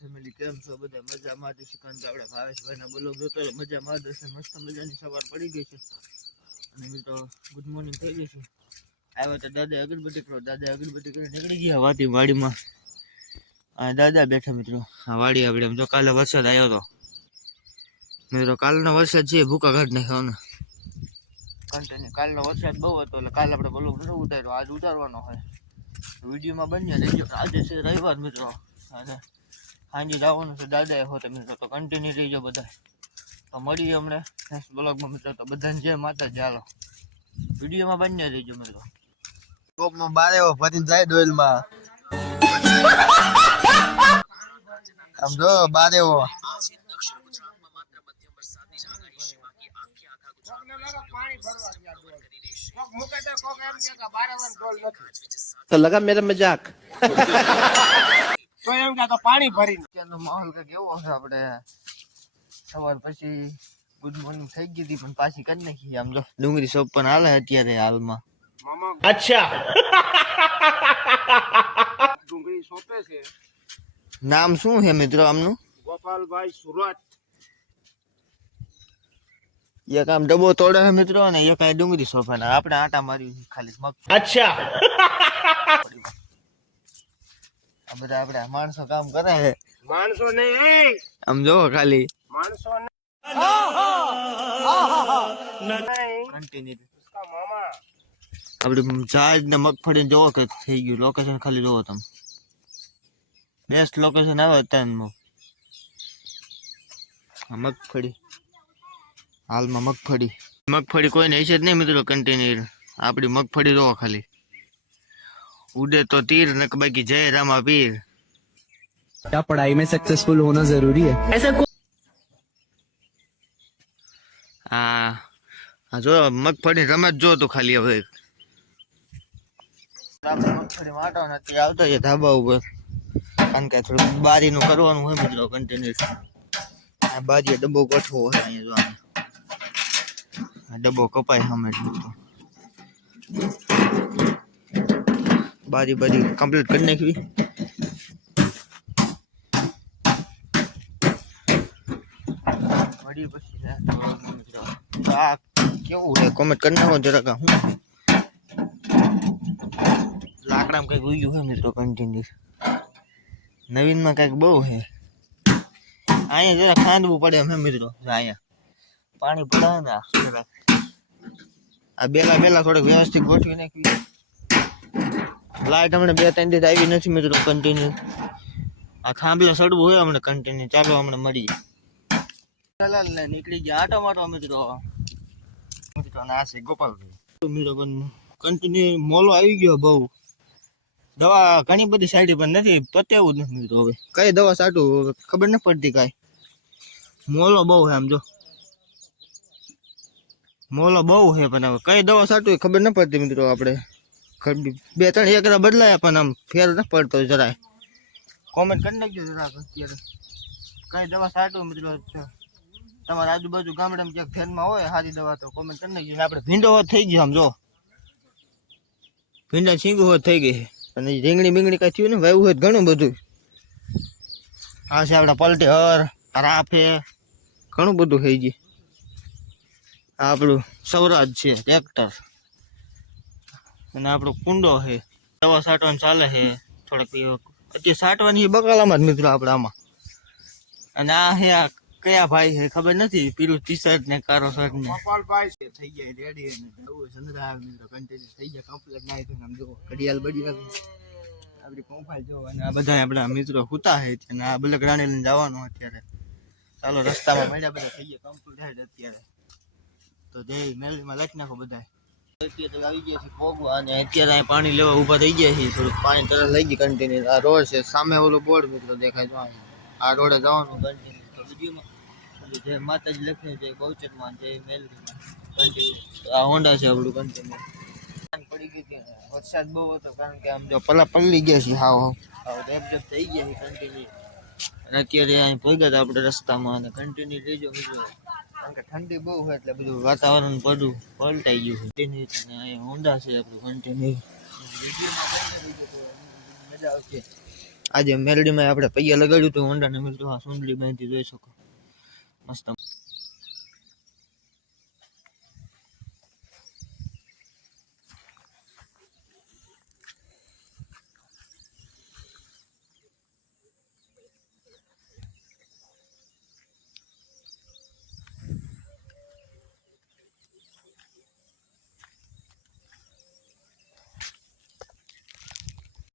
Family કેમ છો બધા મજામાં જ કારણ કે આપણે ભાવેશભાઈના બ્લોગ જોતો મજામાં જ હશે મસ્ત મજાની સવાર પડી ગઈ છે અને મિત્રો ગુડ મોર્નિંગ થઈ ગઈ છે આવ્યો તો દાદા અગરબત્તી કરીને નીકળી ગયા વાતી વાડીમાં આ દાદા બેઠા મિત્રો આ વાડી આપણે જો કાલે વરસાદ આવ્યો હતો મિત્રો કાલનો વરસાદ છે ભૂકા કાઢ નાખ્યો ને કન્ટિન્યુ કાલનો વરસાદ બહુ હતો એટલે કાલે આપણે બ્લોગ ન ઉતાર્યો આજ ઉતારવાનો હોય વિડીયોમાં બન્યા રહેજો આજે છે રવિવાર મિત્રો અને સાંજે જવાનું છે દાદાએ હોતે મિત્રો તો કન્ટિન્યુ રહીજો બધા તો મળીએ હમણાં નેક્સ્ટ બ્લોગમાં મિત્રો તો બધાને જય માતાજી હાલો વિડીયોમાં બન્યા રહેજો મિત્રો કોપમાં બારે ફરીને જાય ડોલમાં આમ જો બારે तो लगा मेरा मजाक તો એમ કે પાણી ભરીને ત્યાંનો માહોલ કંઈક એવો છે આપણે સવાર પછી ગુડ મોર્નિંગ થઈ ગઈ હતી પણ પાછી કરી નાખી આમ જો ડુંગળી શોપ પણ હાલે અત્યારે હાલમાં મામા अच्छा ડુંગળી સોંપે છે નામ શું છે મિત્રો આમનું ગોપાલભાઈ સુરત એક આમ ડબ્બો તોડે છે મિત્રો અને એક આ ડુંગળી શોપે ને આપણે આટા મારી ખાલી મગ अच्छा આ બધા આપણે માણસો કામ કરે છે માણસો નહીં આમ જોવો ખાલી માણસો નહીં કન્ટિન્યુ મામા આપડે ઝાડ ને મગફળી જોવો કે થઈ ગયું લોકેશન ખાલી જોવો તમે બેસ્ટ લોકેશન આવે અત્યારનું મગફળી હાલમાં મગફળી કોઈને હશે જ નહીં મિત્રો કન્ટિન્યુ આપડી મગફળી જોવો ખાલી उड़े तो तीर न बाकी जय रामा पीर क्या पढ़ाई में सक्सेसफुल होना जरूरी है ऐसा जो मगफड़ी रमत जो तो खाली હવે મગફળી વાટો નથી આવતો એ ધાબા ઉપર કારણ કે થોડું બારીનું કરવાનું હોય મિત્રો કન્ટિન્યુ આ બારીએ ડબ્બો ગોઠવો હોય અહીંયા જો આ ડબ્બો કપાય સામે બારી કમ્પ્લીટ કરી નાખવી મળી પછી આ કેવું છે કોમેન્ટ કરી નાખો જરાક હું લાકડામાં કઈક ઉગ્યું છે મિત્રો કન્ટિન્યુ નવીનમાં કઈક બહુ છે અહીંયા જરા ખાંદવું પડે એમ મિત્રો અહીંયા પાણી પડાવે ને જરાક આ બેલા થોડુંક વ્યવસ્થિત ગોઠવી નાખવી લાઈટ હમણાં 2-3 દિવસ આવી નથી મિત્રો કન્ટિન્યુ આ ખાંભલા સડવું હોય હમણાં કન્ટિન્યુ ચાલો હમણાં મળીએ ચાલ ને નીકળી ગયા આટો માટો મિત્રો ના છે ગોપાલભાઈ મિત્રો કન્ટિન્યુ મોલો આવી ગયો બહુ દવા ઘણી બધી સાઈડ પર નથી પત્યાવું જ નથી મિત્રો હવે કઈ દવા સાટું ખબર ન પડતી કાંઈ મોલો બહુ છે આમ જો મોલો બહુ છે પણ હવે કઈ દવા સાટું ખબર ન પડતી મિત્રો આપણે 2-3 એકરા બદલાયા પણ આમ ફેર ન પડતો જરાય કોમેન્ટ કરી નાખજો જરાક અત્યારે કઈ દવા સાટું મિત્રો તમારા આજુબાજુ ગામડામાં ક્યાંક ફેરમાં હોય સારી દવા તો કોમેન્ટ કરી નાખજો આપણે ભીંડો હોત થઈ ગયો આમ જો ભીંડા છીંગું હોત થઈ ગઈ અને રીંગણી બીંગણી કાંઈ થયું ને વાવ્યું હોય ઘણું બધું આ છે આપણા પલટેહર રાફે ઘણું બધું થઈ ગયું આ આપણું સ્વરાજ છે ટ્રેક્ટર અને આપણો કુંડો છે દવા છાંટવાનું ચાલે છે થોડાક અત્યારે છાંટવાની બકાલામાં જ મિત્રો આપણે આમાં અને આ છે આ કયા ભાઈ છે ખબર નથી પીળું ટી શર્ટ ને કારો શર્ટ ને ગોપાલભાઈ થઈ જાય રેડી સંદ્રા મિત્રો કન્ટિન્યુ થઈ જાય કમ્પ્લીટ નાઈ તો આમ જો ઘડિયાળ બડિયાળ આપણી પ્રોફાઇલ જો અને આ બધા આપણા મિત્રો હુતા છે અને આ બલક રાણી લઈને જવાનું અત્યારે ચાલો રસ્તામાં મળ્યા બધા થઈ ગયા કમ્પ્લીટ અત્યારે તો જય મેલડીમાં લખી નાખો બધા અત્યારે આવી ગયા છે પોગવા અને અત્યારે અહીં પાણી લેવા ઊભા થઈ ગયા છે થોડુંક પાણી તરફ લઈ ગઈ કન્ટિન્યુ આ રોડ છે સામે ઓલો બોર્ડ મિત્રો દેખાય જો આ રોડે જવાનું કન્ટિન્યુ તો વિડીયોમાં જય માતાજી લખીને જય બહુચરમાં જય મેલડીમાં કન્ટિન્યુ આ હોન્ડા છે આપણું કન્ટિન્યુ પડી ગઈ હતી વરસાદ બહુ હતો કારણ કે આમ જો પલ્લી ગયા છે હાવ રેપજપ થઈ ગયા છે કન્ટિન્યુ અને અત્યારે અહીં પહોંચ્યા હતા આપણે રસ્તામાં અને કન્ટિન્યુ રહેજો મિત્રો કારણ કે ઠંડી બહુ હોય એટલે બધું વાતાવરણ બધું પલટાઈ ગયું છે હોન્ડા છે આપણું કન્ટિન્યુ મજા આવશે આજે મેલડીમાં આપણે પૈયા લગાડ્યું હતું હોન્ડાને મિલતું. હા સુંદરી બાંધી જોઈ શકો મસ્ત